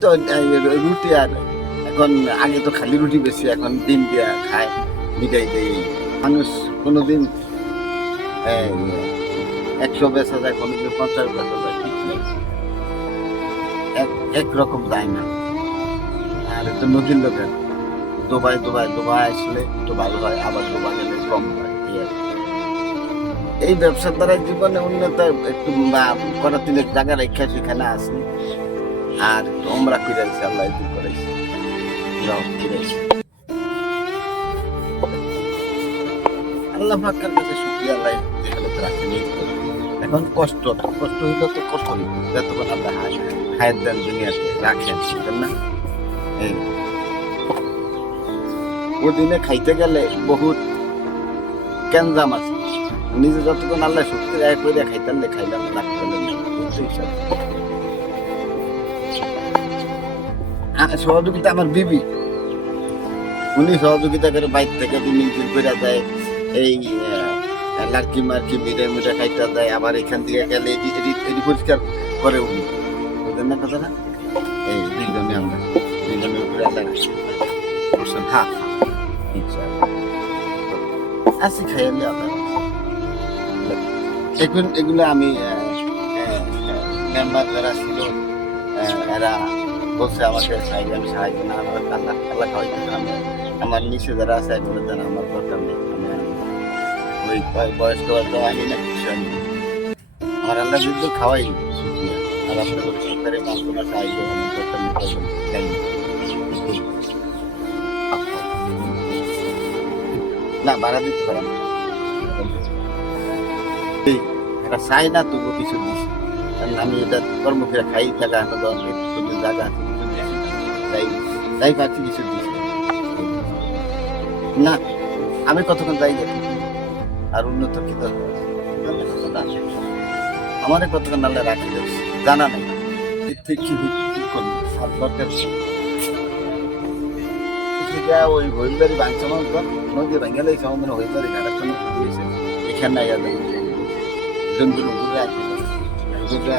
তো রুটি আর এখন আগে তো খালি রুটি বেশি, এখন ডিম দিয়া খায় মিটাই দেয়। মানুষ কোনোদিন একশো বেচা যায়, কোনোদিন পঞ্চাশ বেচা যায়, ঠিক এক একরকম দেয় না। আর তো নদীর লোকের, দুবাই দুবাই দুবাই আসলে একটু ভালো হয় আবার দুবাই গেলে কম হয়, এই ব্যবসার দ্বারা জীবনে উন্নত, একটু বা- করার তিনের জায়গা রেখা সেখানে আসি। আর তোমরা ফিরাইছি আল্লাহ দূর করেছি। আমরাও ফিরাইছি আল্লাহ পাকের কাছে শুক্রিয়া আল্লাহ যেগুলো তো রাখেনি এখন কষ্ট কষ্ট হইলে তো কষ্ট হইল যতক্ষণ আল্লাহ হায়- হায়াত দেন দুনিয়াতে রাখেন বুঝলেন না। এই। ওদিনে খাইতে গেলে বহুত ক্যানজাম আছে। নিজে যতক্ষণ আল্লাহ শক্তি রায় করে খাইতাম, খাইলাম লাগতে সহযোগিতা আমার বিবি। উনি সহযোগিতা করে বাইর থেকে দিন করে দেয় এই লাড়কি মার্কি বিড়ে মিটা খাইটা দেয়, আবার এখান থেকে গেলে এটি পরিষ্কার করে উনি। বুঝলেন না কথাটা? এই দুইজনে আমরা দুইজনের উপরে আল্লাহ হ্যাঁ আসি খাইলে আল্লাহ এখন এগুলো আমি মেম্বার যারা ছিল এরা বলছে, আমাকে সাহায্য আমি সাহায্য না আমার আল্লাহ আল্লাহ খাওয়াইতে আমি আমার নিচে যারা আছে এগুলো যেন আমার দরকার নেই, আমি ওই বয়- বয়স্ক বাচ্চা আনি না, কিছু আনি। আমার আল্লাহ যুদ্ধ খাওয়াই আর আপনাদের সরকারি মাধ্যমে সাহায্য আমার দরকার নেই না। ভাড়া দিতে পারে না চাই না তবু কিছু দিস কারণ আমি এটা কর্মক্রিয়া খাই দেওয়ার জায়গা আছে। তাই তাই পাচ্ছি কিছু দিস। না, আমি কতক্ষণ যাই দেখি? আর উন্নত কি দরকার। আমারে কতক্ষণ আল্লাহ রাখি জানা নেই। কি করব? থেকে ওই হইলদারি বাঞ্চমান নদী ভেঙে সমুদ্র হইলদারি ঘাটার সঙ্গে এখানে হুজুরে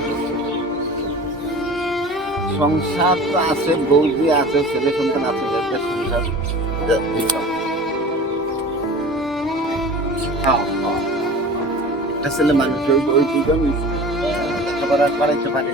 সংসার তো আছে বৌদি আছে ছেলে সন্তান আছে যাদের সংসার যা- এইসব। খাও, খাও। একটা ছেলে মানুষ ওই ওই দুজন লেখাপড়া করাইতে পারি।